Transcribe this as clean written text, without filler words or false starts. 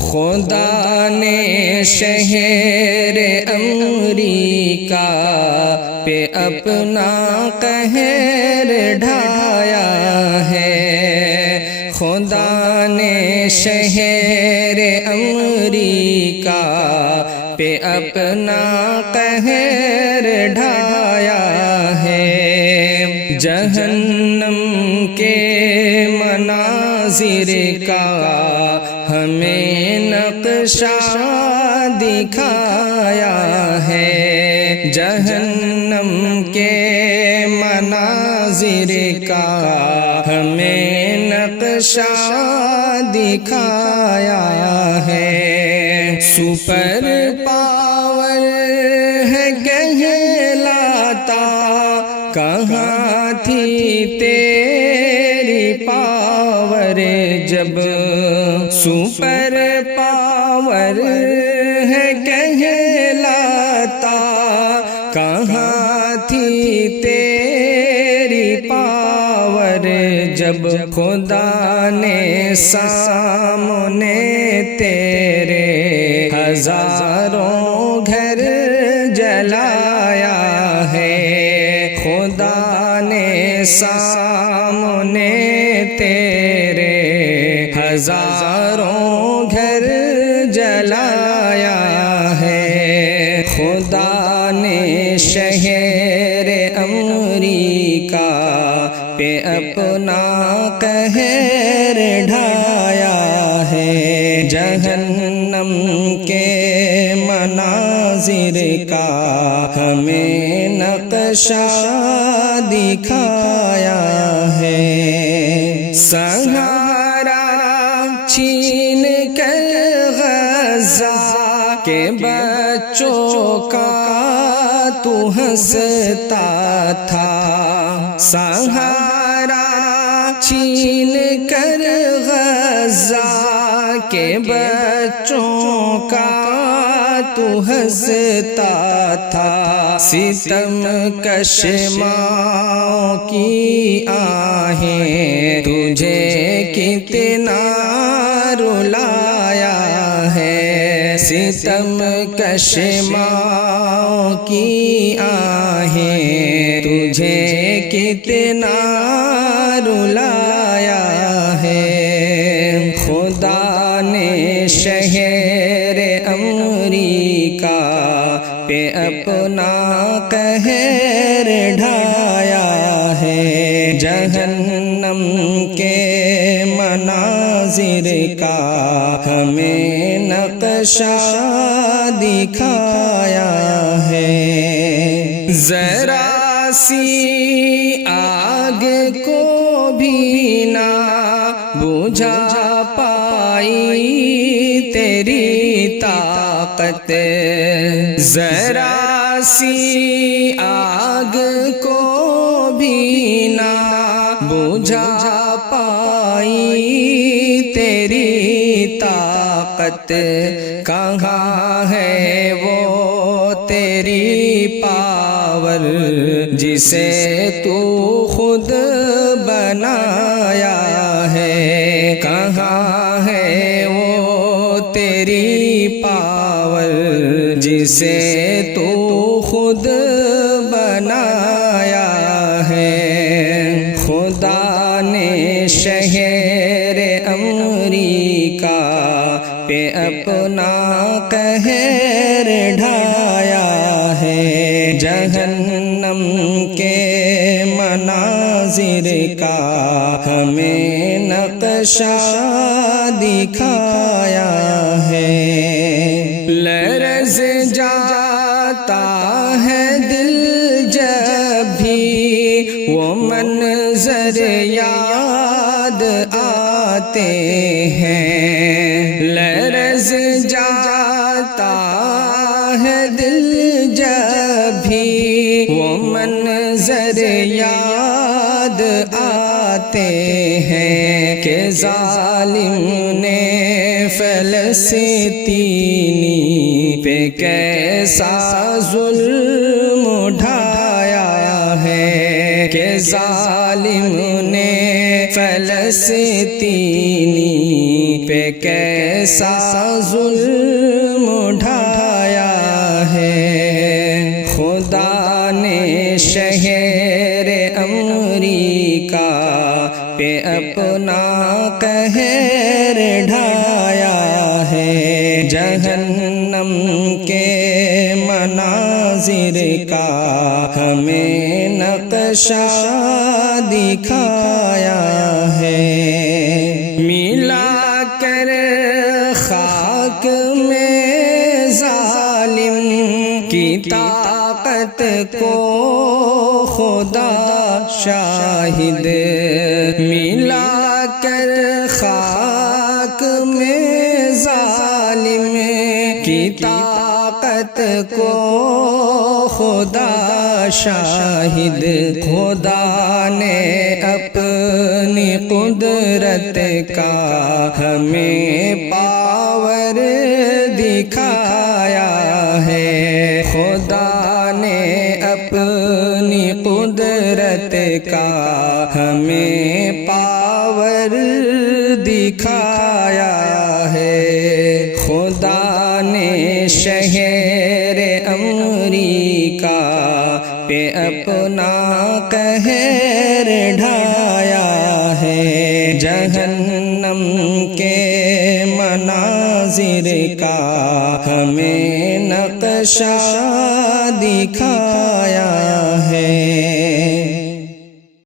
خدا نے شہر امریکہ پہ اپنا قہر ڈھایا ہے، خدا نے شہر امریکہ پہ اپنا قہر ڈھایا ہے، جہنم کے مناظر کا ہمیں نقشہ دکھایا ہے، جہنم کے مناظر کا ہمیں نقشہ دکھایا ہے، سپر پاور ہے کہلاتا، کہاں تھی تیری پاور جب سپر پاور ہے کہلاتا، کہاں تھی تیری پاور جب خدا نے سامنے تیرے ہزاروں گھر جلایا ہے، خدا نے سامنے تیرے ہزاروں گھر جلایا ہے، خدا نے شہر امریکہ پہ اپنا قہر ڈھایا ہے، جہنم کے مناظر کا ہمیں نقشہ دکھایا ہے، سہارا چھین کر غزہ کے بچوں کا تو ہنستا تھا، سہارا چھین کر غزہ کے بچوں کا تو ہنستا تھا، ستم کش ماں کی آہیں تجھے کتنا رلایا ہے، ستم کش ماں کی آہیں تجھے کتنا رلایا ہے، خدا نے شہر امریکہ پہ اپنا قہر ڈھایا ہے، جہنم کے مناظر کا ہمیں نقشہ دکھایا ہے، ذرا سی آگ کو بھی نہ بجھا پائی تیری طاقت، ذرا سی آگ کو بھی نہ بجھا پائی تیری طاقت، کہاں ہے وہ تیری پاور جسے تو خود بنایا ہے، کہاں ہے وہ تیری پاور جسے تو خود بنایا ہے، خدا نے شہر امریکہ پہ اپنا قہر ڈھایا ہے، جہنم کے مناظر کا ہمیں نقشہ دکھایا ہے، لرز جاتا ہے دل جب بھی وہ منظر یاد آتے ہیں، لرز جاتا ہے دل جب بھی وہ منظر یاد آتے ہیں، کہ ظالم نے فلسطینی پہ کیسا ظلم اٹھایا ہے، کہ ظالم نے فلسطینی پہ کیسا ظلم ڈھایا ہے، خدا نے شہر امریکہ پہ اپنا قہر ڈھایا ہے، جہنم کے مناظر کا ہمیں نقشہ دکھایا ہے، ملا کر خاک میں ظالم کی طاقت کو خدا شاہد، ملا کر خاک میں ظالم کی طاقت کو خدا شاہد، خدا نے اپنی قدرت کا ہمیں پاور دکھایا ہے، خدا نے اپنی قدرت کا ہمیں پاور دکھایا ہے، خدا نے شہر امریکہ پہ اپنا قہر ڈھایا ہے، جہنم کے مناظر کا ہمیں نقشہ دکھایا